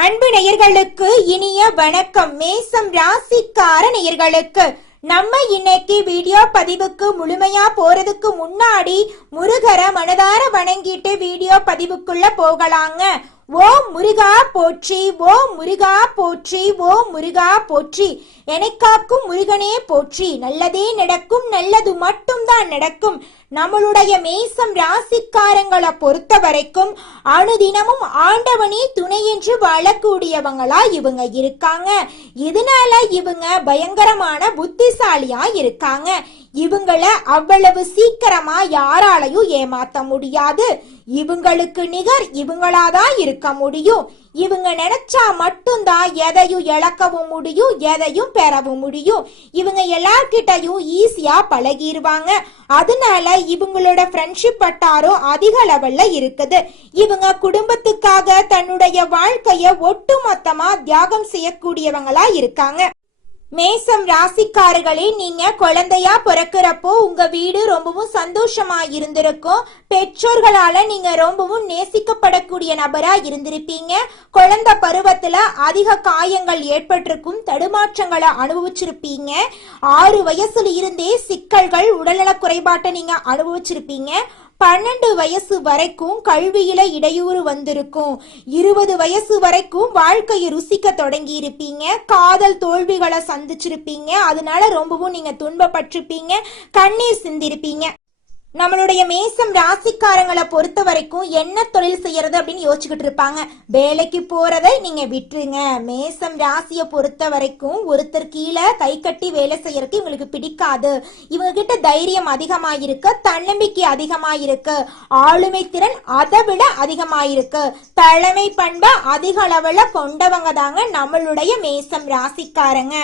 அன்பு நேயர்களுக்கு இனிய வணக்கம். மேசம் ராசிக்கார நேயர்களுக்கு நம்ம இன்னைக்கு வீடியோ பதிவுக்கு முழுமையா போறதுக்கு முன்னாடி முருகரை மனதார வணங்கிட்டு வீடியோ பதிவுக்குள்ள போகலாங்க. ஓம் முருகா போற்றி, ஓம் முருகா போற்றி, ஓம் முருகா போற்றி. எனக்காக்கும் முருகனே போற்றி. நல்லதே நடக்கும், நல்லது மட்டும்தான் நடக்கும். நம்மளுடைய மேசம் ராசிக்காரங்களை பொறுத்த வரைக்கும் அனுதினமும் ஆண்டவனே துணை என்று வாழக்கூடியவங்களா இவங்க இருக்காங்க. இதனால இவங்க பயங்கரமான புத்திசாலியா இருக்காங்க. இவங்கள அவ்வளவு சீக்கிரமா யாராலையும் ஏமாத்த முடியாது. இவங்களுக்கு நிகர் இவங்களாதான் இருக்க முடியும். இவங்க நினைச்சா மட்டும்தான் எதையும் இழக்கவும் முடியும், எதையும் பெறவும் முடியும். இவங்க எல்லார்கிட்டையும் ஈஸியா பழகிடுவாங்க. அதனால இவங்களோட ஃப்ரெண்ட்ஷிப் வட்டாரம் அதிக லெவல்ல இருக்குது. இவங்க குடும்பத்துக்காக தன்னுடைய வாழ்க்கைய ஒட்டுமொத்தமா தியாகம் செய்யக்கூடியவங்களா இருக்காங்க. மேசம் ராசிக்காரர்களே, நீங்க குழந்தையா பிறக்கிறப்போ உங்க வீடு ரொம்பவும் சந்தோஷமா இருந்திருக்கும். பெற்றோர்களால நீங்க ரொம்பவும் நேசிக்கப்படக்கூடிய நபரா இருந்திருப்பீங்க. குழந்தை பருவத்துல அதிக காயங்கள் ஏற்பட்டிருக்கும், தடுமாற்றங்களை அனுபவிச்சிருப்பீங்க. 6 வயசுல இருந்தே சிக்கல்கள், உடல்நல குறைபாட்டை நீங்க அனுபவிச்சிருப்பீங்க. 12 வயசு வரைக்கும் கல்வியில இடையூறு வந்திருக்கும். 20 வயசு வரைக்கும் வாழ்க்கையை ருசிக்க தொடங்கி இருப்பீங்க. காதல் தோல்விகளை சந்திச்சிருப்பீங்க. அதனால ரொம்பவும் நீங்க துன்பப்பட்டிருப்பீங்க, கண்ணீர் சிந்திருப்பீங்க. நம்மளுடைய மேசம் ராசிக்காரங்களை பொறுத்த வரைக்கும் என்ன தொழில் செய்யறது அப்படின்னு யோசிச்சுக்கிட்டு இருப்பாங்க. வேலைக்கு போறதை நீங்க விட்டுருங்க. மேசம் ராசியை பொறுத்த வரைக்கும் ஒருத்தர் கீழே கை கட்டி வேலை செய்யறதுக்கு இவங்களுக்கு பிடிக்காது. இவங்க கிட்ட தைரியம் அதிகமாயிருக்கு, தன்னம்பிக்கை அதிகமாயிருக்கு, ஆளுமை திறன் அதை விட அதிகமாயிருக்கு. தலைமை பண்பை அதிக அளவுல கொண்டவங்க தாங்க நம்மளுடைய மேசம் ராசிக்காரங்க.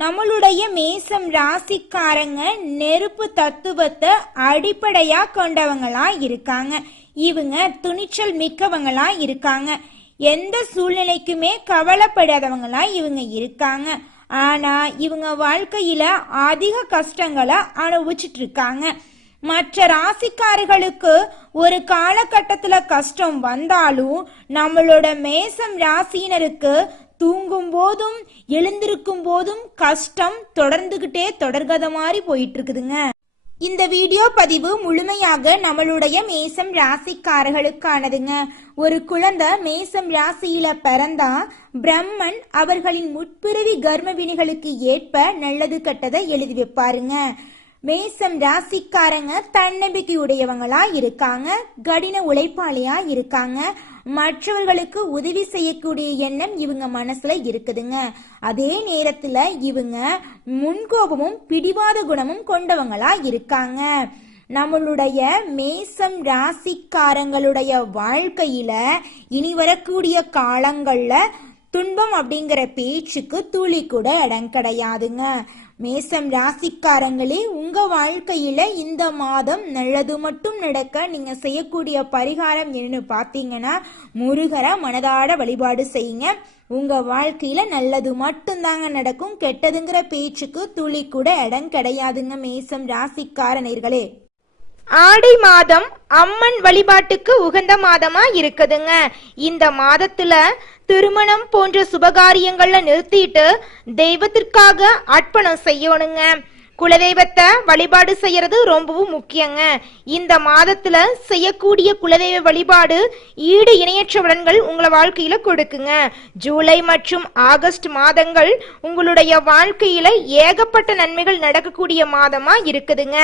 நம்மளுடைய மேசம் ராசிக்காரங்க நெருப்பு தத்துவத்தை அடிப்படையா கொண்டவங்களா இருக்காங்க. இவங்க துணிச்சல் மிக்கவங்களா இருக்காங்க. எந்த சூழ்நிலைக்குமே கவலைப்படாதவங்களா இவங்க இருக்காங்க. ஆனா இவங்க வாழ்க்கையில அதிக கஷ்டங்களை அனுபவிச்சுட்டு இருக்காங்க. மற்ற ராசிக்காரர்களுக்கு ஒரு காலகட்டத்துல கஷ்டம் வந்தாலும் நம்மளோட மேசம் ராசியினருக்கு தூங்கும் போதும் எழுந்திருக்கும் போதும் கஷ்டம் தொடர்கத மாதிரி போயிட்டு இருக்குதுங்க. இந்த வீடியோ பதிவு முழுமையாக நம்மளுடைய மேசம் ராசிக்காரர்களுக்கானதுங்க. ஒரு குழந்தை மேசம் ராசியில பிறந்தா பிரம்மன் அவர்களின் முற்பிறவி கர்ம வினைகளுக்கு ஏற்ப நல்லது கெட்டதை எழுதி வைப்பாருங்க. மேசம் ராசிக்காரங்க தன்னம்பிக்கை உடையவங்களா இருக்காங்க, கடின உழைப்பாளியா இருக்காங்க. மற்றவர்களுக்கு உதவி செய்யக்கூடிய எண்ணம் இவங்க மனசுல இருக்குதுங்க. அதே நேரத்துல இவங்க முன்கோபமும் பிடிவாத குணமும் கொண்டவங்களா இருக்காங்க. நம்மளுடைய மேசம் ராசிக்காரங்களுடைய வாழ்க்கையில இனி வரக்கூடிய காலங்கள்ல துன்பம் அப்படிங்கிற பேச்சுக்கு துளி கூட இடம் கிடையாதுங்க. மேசம் ராசிக்காரங்களே, உங்க வாழ்க்கையில இந்த மாதம் நல்லது மட்டும் நடக்க நீங்க செய்யக்கூடிய பரிகாரம் என்னன்னு பாத்தீங்கன்னா, முருகரை மனதாட வழிபாடு செய்யுங்க. உங்க வாழ்க்கையில நல்லது மட்டும்தாங்க நடக்கும். கெட்டதுங்கிற பேச்சுக்கு துளி கூட இடம் கிடையாதுங்க மேசம் ராசிக்காரனர்களே. ஆடி மாதம் அம்மன் வழிபாட்டுக்கு உகந்த மாதமா இருக்குதுங்க. இந்த மாதத்துல திருமணம் போன்ற சுபகாரியங்கள்ல நிறுத்திட்டு தெய்வத்திற்காக அர்ப்பணம் செய்யணுங்க. குலதெய்வத்தை வழிபாடு செய்யறது ரொம்பவும் முக்கியங்க. இந்த மாதத்துல செய்யக்கூடிய குலதெய்வ வழிபாடு ஈடு இணையற்ற பலன்கள் உங்களை வாழ்க்கையில கொடுக்குங்க. ஜூலை மற்றும் ஆகஸ்ட் மாதங்கள் உங்களுடைய வாழ்க்கையில ஏகப்பட்ட நன்மைகள் நடக்கக்கூடிய மாதமா இருக்குதுங்க.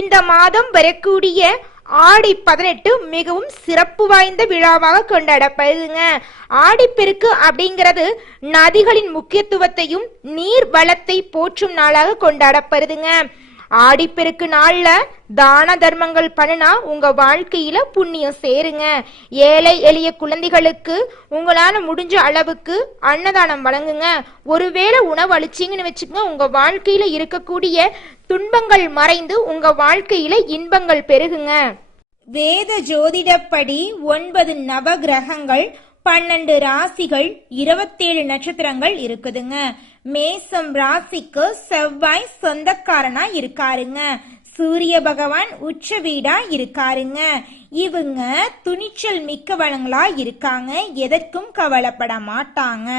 இந்த மாதம் வரக்கூடிய ஆடி 18 மிகவும் சிறப்பு வாய்ந்த விழாவாக கொண்டாடப்படுதுங்க. ஆடிப்பெருக்கு அப்படிங்கிறது நதிகளின் முக்கியத்துவத்தையும் நீர் வளத்தை போற்றும் நாளாக கொண்டாடப்படுதுங்க. ஆடிப்பெருக்கு நாள்ல தான தர்மங்கள் பண்ணினா உங்க வாழ்க்கையில புண்ணியம் சேருங்க. ஏழை எளிய குழந்தைகளுக்கு உங்களால முடிஞ்ச அளவுக்கு அன்னதானம் வழங்குங்க. ஒருவேளை உணவு அளிச்சிங்கன்னு வச்சுக்கோங்க, உங்க வாழ்க்கையில இருக்கக்கூடிய துன்பங்கள் மறைந்து உங்க வாழ்க்கையில இன்பங்கள் பெருகுங்க. வேத ஜோதிடப்படி 9 நவ கிரகங்கள், 12 ராசிகள், 27 நட்சத்திரங்கள் இருக்குதுங்க. மேசம் ராசிக்கு செவ்வாய் சொந்தக்காரனா இருக்காருங்க. சூரிய பகவான் உச்ச வீடா இருக்காருங்க. இவங்க துணிச்சல் மிக்கவங்களா இருக்காங்க, எதற்கும் கவலைப்பட மாட்டாங்க.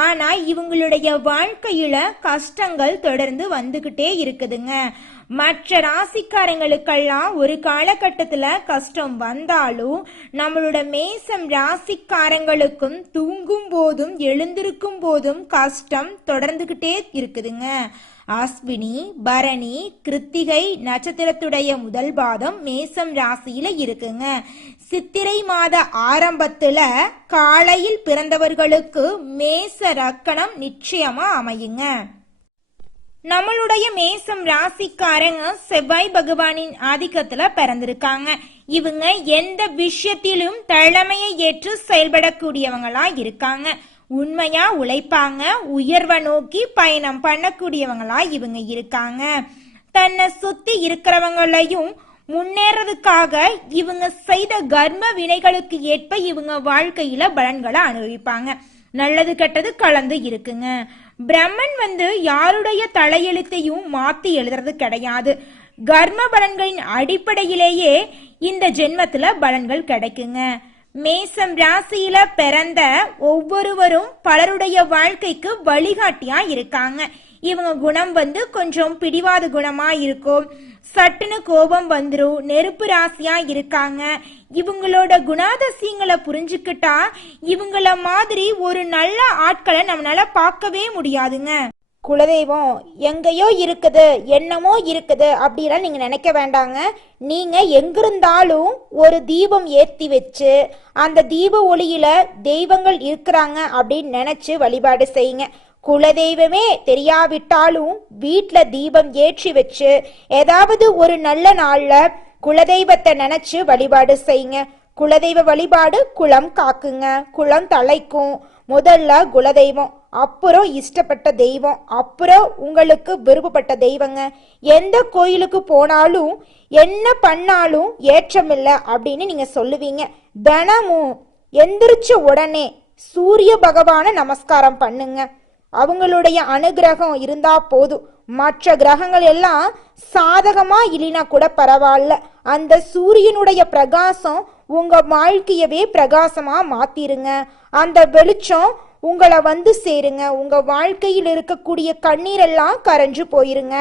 ஆனா இவங்களுடைய வாழ்க்கையில கஷ்டங்கள் தொடர்ந்து வந்துகிட்டே இருக்குதுங்க. மற்ற ராசிக்காரங்களுக்கெல்லாம் ஒரு காலகட்டத்துல கஷ்டம் வந்தாலும் நம்மளோட மேசம் ராசிக்காரங்களுக்கும் தூங்கும் போதும் எழுந்திருக்கும் போதும் கஷ்டம் தொடர்ந்துகிட்டே இருக்குதுங்க. அஸ்வினி, பரணி, கிருத்திகை நட்சத்திரத்துடைய முதல் பாதம் மேசம் ராசியில இருக்குங்க. சித்திரை மாத ஆரம்பத்துல காலையில் பிறந்தவர்களுக்கு மேச லக்னம் நிச்சயமா அமையுங்க. நம்மளுடைய மேசம் ராசிக்காரங்க செவ்வாய் பகவானின் ஆதிக்கத்துல பிறந்திருக்காங்க. இவங்க எந்த விஷயத்திலும் தலைமையை ஏற்று செயல்படக்கூடியவங்களா இருக்காங்க. உண்மையா உழைப்பாங்க, உயர்வை நோக்கி பயணம் பண்ணக்கூடியவங்களா இவங்க இருக்காங்க. தன்னை சுத்தி இருக்கிறவங்களையும் முன்னேறதுக்காக இவங்க செய்த கர்ம வினைகளுக்கு ஏற்ப இவங்க வாழ்க்கையில பலன்களை அனுபவிப்பாங்க. நல்லது கெட்டது கலந்து இருக்குங்க. பிரம்மன் யாருடைய தலையெழுத்தையும் மாத்தி எழுதுறது கிடையாது. கர்ம பலன்களின் அடிப்படையிலேயே இந்த ஜென்மத்துல பலன்கள் கிடைக்குங்க. மேசம் ராசியில பிறந்த ஒவ்வொருவரும் பலருடைய வாழ்க்கைக்கு வழிகாட்டியா இருக்காங்க. இவங்க குணம் கொஞ்சம் பிடிவாத குணமா இருக்கும், சட்டுன்னு கோபம் வந்துரும், நெருப்பு ராசியா இருக்காங்க. இவங்களோட குணாதிசயங்களை புரிஞ்சுக்கிட்டா இவங்கள மாதிரி ஒரு நல்ல ஆட்களை நம்மளால பார்க்கவே முடியாதுங்க. குலதெய்வம் எங்கேயோ இருக்குது, என்னமோ இருக்குது அப்படிலாம் நீங்க நினைக்க வேண்டாங்க. நீங்க எங்கிருந்தாலும் ஒரு தீபம் ஏற்றி வச்சு அந்த தீப ஒளியில தெய்வங்கள் இருக்கிறாங்க அப்படின்னு நினைச்சு வழிபாடு செய்யுங்க. குலதெய்வமே தெரியாவிட்டாலும் வீட்டுல தீபம் ஏற்றி வச்சு ஏதாவது ஒரு நல்ல நாள்ல குலதெய்வத்தை நினைச்சு வழிபாடு செய்யுங்க. குலதெய்வ வழிபாடு குலம் காக்குங்க, குலம் தலைக்கும். முதல்ல குலதெய்வம், அப்புறம் இஷ்டப்பட்ட தெய்வம், அப்புறம் உங்களுக்கு விருப்பப்பட்ட தெய்வங்க. எந்த கோயிலுக்கு போனாலும் என்ன பண்ணாலும் ஏற்றமில்லை அப்படின்னு நீங்க சொல்லுவீங்க. தினமும் எந்திரிச்ச உடனே சூரிய பகவான நமஸ்காரம் பண்ணுங்க. அவங்களுடைய அனுகிரகம் இருந்தா போதும். மற்ற கிரகங்கள் எல்லாம் சாதகமா இல்லைனா கூட பரவாயில்ல, அந்த சூரியனுடைய பிரகாசம் உங்க வாழ்க்கையவே பிரகாசமா மாத்திருங்க. அந்த வெளிச்சம் உங்களை சேருங்க. உங்க வாழ்க்கையில் இருக்கக்கூடிய கண்ணீரெல்லாம் கரைஞ்சு போயிருங்க.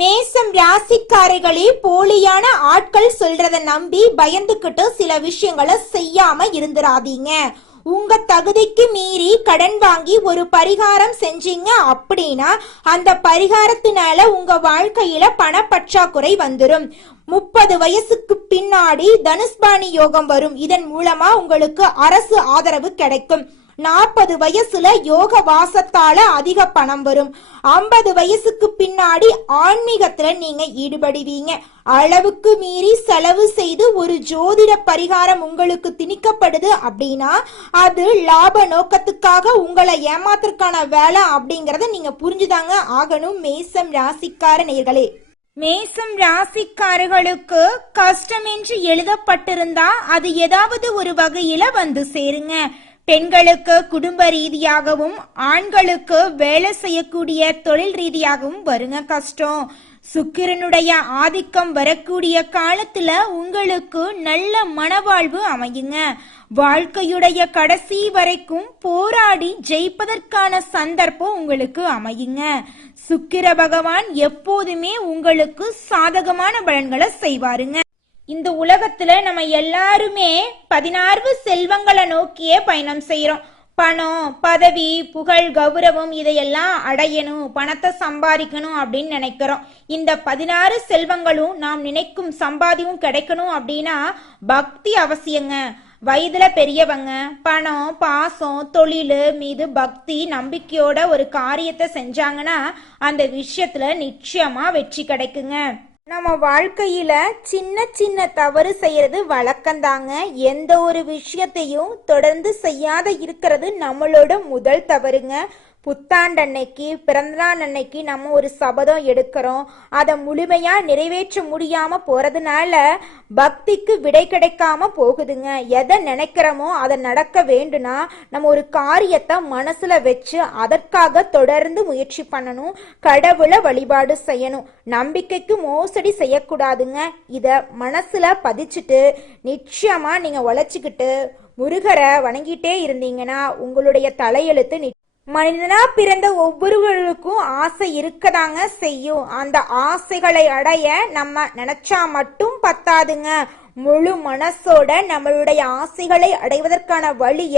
மேசம் ராசிக்காரர்களே, போலியான ஆட்கள் சொல்றத நம்பி பயந்துகிட்டு சில விஷயங்களை செய்யாம இருந்துராதீங்க. உங்க தகுதிக்கு மீறி கடன் வாங்கி ஒரு பரிகாரம் செஞ்சீங்க அப்படின்னா அந்த பரிகாரத்தினால உங்க வாழ்க்கையில பணப்பற்றாக்குறை வந்துடும். 30 வயசுக்கு பின்னாடி தனுஷ்பாணி யோகம் வரும். இதன் மூலமா உங்களுக்கு அரசு ஆதரவு கிடைக்கும். 40 வயசுல யோக வாசத்தால அதிக பணம் வரும். 50 வயசுக்கு பின்னாடி ஆன்மீகத்துல நீங்க ஈடுபடுவீங்க. அளவுக்கு மீறி செலவு செய்து ஒரு ஜோதிட பரிகாரம் உங்களுக்கு திணிக்கப்படுது அப்படின்னா அது லாப நோக்கத்துக்காக உங்களை ஏமாத்திற்கான வேலை அப்படிங்கறத நீங்க புரிஞ்சுதாங்க ஆகணும். மேசம் ராசிக்கார நேயர்களே, மேசம் ராசிக்காரர்களுக்கு கஷ்டம் என்று எழுதப்பட்டிருந்தா அது ஏதாவது ஒரு வகையில சேருங்க. பெண்களுக்கு குடும்ப ரீதியாகவும் ஆண்களுக்கு வேலை செய்யக்கூடிய தொழில் ரீதியாகவும் வருங்க கஷ்டம். சுக்கிரனுடைய ஆதிக்கம் வரக்கூடிய காலத்துல உங்களுக்கு நல்ல மனவாழ்வு அமையுங்க. வாழ்க்கையுடைய கடைசி வரைக்கும் போராடி ஜெயிப்பதற்கான சந்தர்ப்பம் உங்களுக்கு அமையுங்க. சுக்கிர பகவான் எப்போதுமே உங்களுக்கு சாதகமான பலன்களை செய்வாருங்க. இந்த உலகத்துல நம்ம எல்லாருமே 16 செல்வங்களை நோக்கியே பயணம் செய்யறோம். பணம், பதவி, புகழ், கௌரவம் இதையெல்லாம் அடையணும், பணத்தை சம்பாதிக்கணும் அப்படின்னு நினைக்கிறோம். இந்த 16 செல்வங்களும் நாம் நினைக்கும் சம்பாதியும் கிடைக்கணும் அப்படின்னா பக்தி அவசியங்க. வயதுல பெரியவங்க பணம், பாசம், தொழில் மீது பக்தி நம்பிக்கையோட ஒரு காரியத்தை செஞ்சாங்கன்னா அந்த விஷயத்துல நிச்சயமா வெற்றி கிடைக்குங்க. நம்ம வாழ்க்கையில சின்ன சின்ன தவறு செய்யறது வழக்கம்தாங்க. எந்த ஒரு விஷயத்தையும் தொடர்ந்து செய்யாத இருக்கிறது நம்மளோட முதல் தவறுங்க. புத்தாண்டன்னைக்கு பிறந்தநாள் அன்னைக்கு நம்ம ஒரு சபதம் எடுக்கிறோம். அதை முழுமையா நிறைவேற்ற முடியாம போறதுனால பக்திக்கு விடை கிடைக்காம போகுதுங்க. எதை நினைக்கிறோமோ அதை நடக்க வேண்டும்னா நம்ம ஒரு காரியத்தை மனசுல வச்சு அதற்காக தொடர்ந்து முயற்சி பண்ணணும். கடவுளை வழிபாடு செய்யணும். நம்பிக்கைக்கு மோசடி செய்யக்கூடாதுங்க. இத மனசுல பதிச்சுட்டு நிச்சயமா நீங்க உழைச்சிக்கிட்டு முருகரை வணங்கிட்டே இருந்தீங்கன்னா உங்களுடைய தலையெழுத்து மனிதனா பிறந்த ஒவ்வொருவருக்கும் ஆசை இருக்கதாங்க செய்யும். அந்த ஆசைகளை அடைய நம்ம நினைச்சா மட்டும் பத்தாதுங்க. முழு மனசோட நம்மளுடைய ஆசைகளை அடைவதற்கான வழிய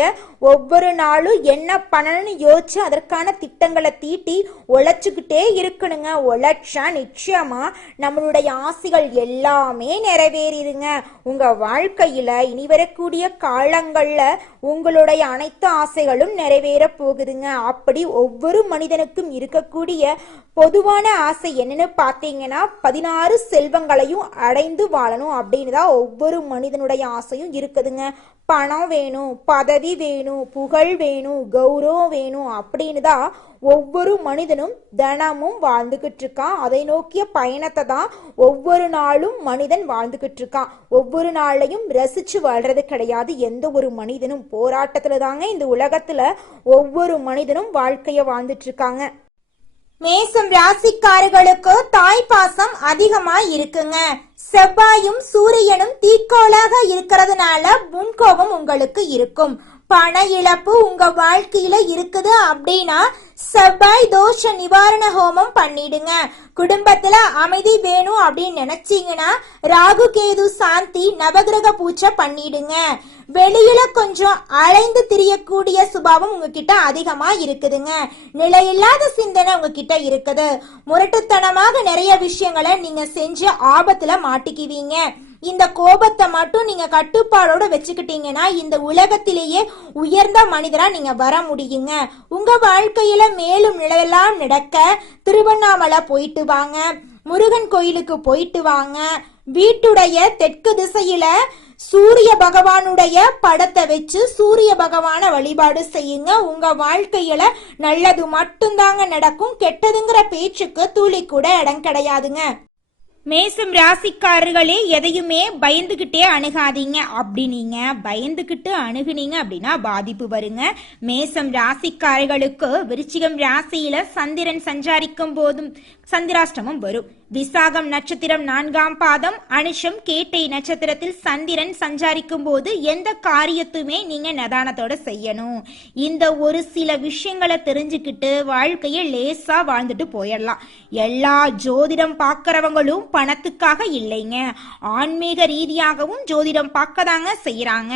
ஒவ்வொரு நாளும் என்ன பண்ணணும்னு யோசிச்சு அதற்கான திட்டங்களை தீட்டி உழைச்சுக்கிட்டே இருக்கணுங்க. உழைச்சா நிச்சயமா நம்மளுடைய ஆசைகள் எல்லாமே நிறைவேறிடுங்க. உங்க வாழ்க்கையில இனி வரக்கூடிய காலங்கள்ல உங்களுடைய அனைத்து ஆசைகளும் நிறைவேற போகுதுங்க. அப்படி ஒவ்வொரு மனிதனுக்கும் இருக்கக்கூடிய பொதுவான ஆசை என்னன்னு பார்த்தீங்கன்னா 16 செல்வங்களையும் அடைந்து வாழணும் அப்படின்னு தான் ஒவ்வொரு மனிதனுடைய ஆசையும் இருக்குதுங்க. பணம் வேணும், பதவி வேணும், புகழ் வேணும், கௌரவம் வேணும் அப்படின்னு தான் ஒவ்வொரு மனிதனும் தினமும் வாழ்ந்துகிட்டு இருக்கான். அதை நோக்கிய பயணத்தை தான் ஒவ்வொரு நாளும் மனிதன் வாழ்ந்துகிட்டு இருக்கான். ஒவ்வொரு நாளையும் ரசிச்சு வாழ்றது கிடையாது. எந்த ஒரு மனிதனும் போராட்டத்துல தாங்க இந்த உலகத்துல ஒவ்வொரு மனிதனும் வாழ்க்கைய வாழ்ந்துட்டு இருக்காங்க. மேசம் ராசிக்காரர்களுக்கு தாய் பாசம் அதிகமா இருக்குங்க. செவ்வாயும் சூரியனும் தீக்கோளாக இருக்கிறதுனால முன்கோபம் உங்களுக்கு இருக்கும். பண இழப்பு உங்க வாழ்க்கையில இருக்குது அப்படின்னா செவ்வாய் தோஷ நிவாரண ஹோமம் பண்ணிடுங்க. குடும்பத்துல அமைதி வேணும் அப்படின்னு நினைச்சீங்கன்னா ராகு கேது சாந்தி நவகிரக பூஜை பண்ணிடுங்க. வெளியில கொஞ்சம் அலைந்து திரியக்கூடிய சுபாவம் உங்ககிட்ட அதிகமா இருக்குதுங்க. நிலையில்லாத சிந்தனை உங்ககிட்ட இருக்குது. முரட்டுத்தனமாக நிறைய விஷயங்களை நீங்க செஞ்சு ஆபத்துல மாட்டிக்குவீங்க. இந்த கோபத்தை மட்டும் நீங்க கட்டுப்பாடோட வச்சுக்கிட்டீங்கன்னா இந்த உலகத்திலேயே உயர்ந்த மனிதரா நீங்க வர முடியுங்க. உங்க வாழ்க்கையில மேலும் நிலையெல்லாம் நடக்க திருவண்ணாமலை போயிட்டு வாங்க, முருகன் கோயிலுக்கு போயிட்டு வாங்க. வீட்டுடைய தெற்கு திசையில சூரிய பகவானுடைய படத்தை வச்சு சூரிய பகவான வழிபாடு செய்யுங்க. உங்க வாழ்க்கையில நல்லது மட்டும்தாங்க நடக்கும். கெட்டதுங்கிற பேச்சுக்கு துளி கூட இடம் கிடையாதுங்க. மேசம் ராசிக்காரர்களே எதையுமே பயந்துகிட்டே அணுகாதீங்க. அப்படி நீங்க பயந்துகிட்டு அணுகுனீங்க அப்படின்னா பாதிப்பு வருங்க. மேசம் ராசிக்காரர்களுக்கு விருச்சிகம் ராசியில சந்திரன் சஞ்சாரிக்கும் போதும் சந்திராஷ்டமம் வரும். விசாகம் நட்சத்திரம் 4ஆம் பாதம், அனுஷம் கேட்டை நட்சத்திரத்தில் சந்திரன் சஞ்சாரிக்கும் போது எந்த காரியத்துமே நீங்க நிதானத்தோட செய்யணும். இந்த ஒரு சில விஷயங்களை தெரிஞ்சுக்கிட்டு வாழ்க்கையை லேசா வாழ்ந்துட்டு போயிடலாம். எல்லா ஜோதிடம் பார்க்கறவங்களும் பணத்துக்காக இல்லைங்க, ஆன்மீக ரீதியாகவும் ஜோதிடம் பார்க்கதாங்க செய்யறாங்க.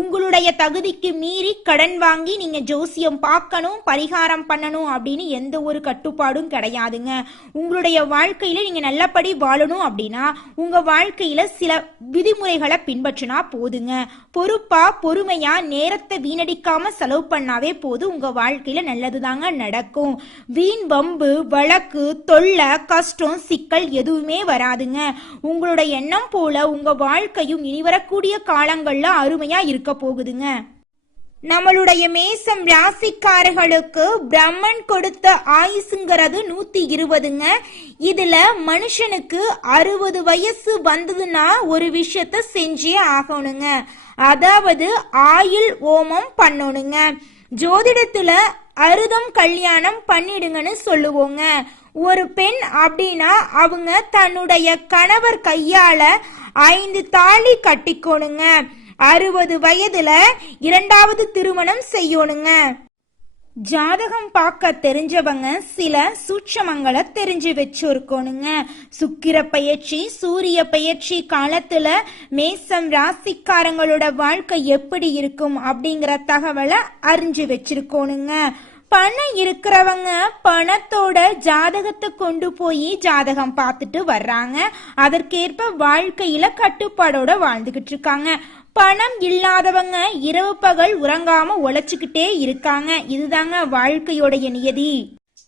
உங்களுடைய தகுதிக்கு மீறி கடன் வாங்கி நீங்க ஜோசியம் பார்க்கணும், பரிகாரம் பண்ணணும் அப்படின்னு எந்த ஒரு கட்டுப்பாடும் கிடையாதுங்க. உங்களுடைய வாழ்க்கையில நீங்க நல்லபடி வாழணும் அப்படின்னா உங்க வாழ்க்கையில சில விதிமுறைகளை பின்பற்றினா போதுங்க. பொறுப்பா பொறுமையா நேரத்தை வீணடிக்காம செலவு பண்ணாவே போதும். உங்க வாழ்க்கையில நல்லதுதாங்க நடக்கும். வீண் வம்பு வழக்கு தொல்லை கஷ்டம் சிக்கல் எதுவுமே வராதுங்க. உங்களோட எண்ணம் போல உங்க வாழ்க்கையும் இனி வரக்கூடிய காலங்கள்ல அருமையா இருக்க போகுதுங்க. நம்மளுடைய மேசம் ராசிக்காரர்களுக்கு பிரம்மன் கொடுத்த ஆயுசுங்கிறது 120ங்க. இதுல மனுஷனுக்கு 60 வயசு வந்ததுன்னா ஒரு விஷயத்த செஞ்சே ஆகணுங்க. அதாவது ஆயுள் ஓமம் பண்ணணுங்க. ஜோதிடத்துல அறுதம் கல்யாணம் பண்ணிடுங்கன்னு சொல்லுவோங்க. ஒரு பெண் அப்படின்னா அவங்க தன்னுடைய கணவர் கையால 5 தாலி கட்டிக்கணுங்க. 60 வயதுல 2வது திருமணம் செய்யணுங்க. ஜாதகம் பார்க்க தெரிஞ்சவங்க சில சூட்சமங்களை தெரிஞ்சு வச்சிருக்கணுங்க. சுக்கிர பயிற்சி சூரிய பயிற்சி காலத்துல மேசம் ராசிக்காரங்களோட வாழ்க்கை எப்படி இருக்கும் அப்படிங்கிற தகவலை அறிஞ்சு வச்சிருக்கணுங்க. பணம் இருக்கிறவங்க பணத்தோட ஜாதகத்தை கொண்டு போய் ஜாதகம் பார்த்துட்டு வர்றாங்க. அதற்கேற்ப வாழ்க்கையில கட்டுப்பாடோட வாழ்ந்துகிட்டு இருக்காங்க. பணம் இல்லாதவங்க இரவு பகல் உறங்காம உழைச்சுக்கிட்டே இருக்காங்க. இதுதாங்க வாழ்க்கையோடைய நியதி.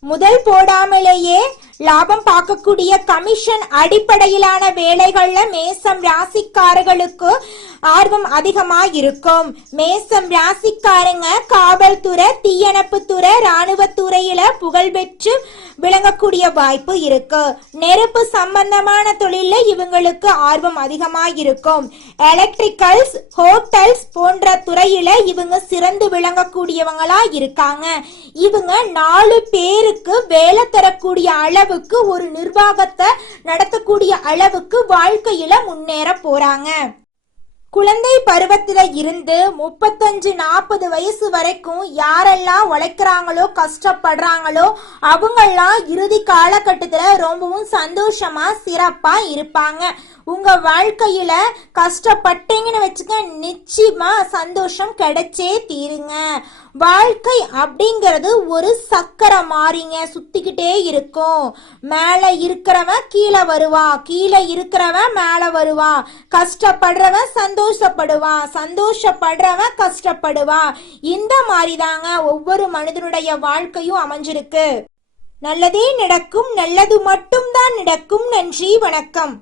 முதல் போடாமலேயே லாபம் பார்க்கக்கூடிய கமிஷன் அடிப்படையிலான வேலைகள்ல மேசம் ராசிக்காரர்களுக்கு ஆர்வம் அதிகமா இருக்கும். மேசம் ராசிக்காரங்க காவல்துறை, தீயணைப்பு துறை, ராணுவத்துறையில புகழ்பெற்று விளங்கக்கூடிய வாய்ப்பு இருக்கு. நெருப்பு சம்பந்தமான தொழில இவங்களுக்கு ஆர்வம் அதிகமா இருக்கும். எலக்ட்ரிக்கல்ஸ், ஹோட்டல்ஸ் போன்ற துறையில இவங்க சிறந்து விளங்கக்கூடியவங்களா இருக்காங்க. இவங்க 4 பேருக்கு வேலை தரக்கூடிய அளவுக்கு, ஒரு நிர்வாகத்தை நடத்தக்கூடிய அளவுக்கு வாழ்க்கையில முன்னேற போறாங்க. குழந்தை பருவத்துல இருந்து 35-40 வயசு வரைக்கும் யாரெல்லாம் உழைக்கிறாங்களோ, கஷ்டப்படுறாங்களோ அவங்கெல்லாம் இறுதி காலகட்டத்துல ரொம்பவும் சந்தோஷமா சிறப்பா இருப்பாங்க. உங்க வாழ்க்கையில கஷ்டப்பட்டீங்கன்னு வச்சுக்க, நிச்சயமா சந்தோஷம் கிடைச்சே தீருங்க. வாழ்க்கை அப்படிங்கிறது ஒரு சக்கரை மாறிங்க, சுத்திக்கிட்டே இருக்கும். மேல இருக்கிறவன் கீழே வருவான், கீழே இருக்கிறவன் மேல வருவான். கஷ்டப்படுறவன் சந்தோஷப்படுவான், சந்தோஷப்படுறவன் கஷ்டப்படுவான். இந்த மாதிரி தாங்க ஒவ்வொரு மனிதனுடைய வாழ்க்கையும் அமைஞ்சிருக்கு. நல்லதே நடக்கும், நல்லது மட்டும்தான் நடக்கும். நன்றி, வணக்கம்.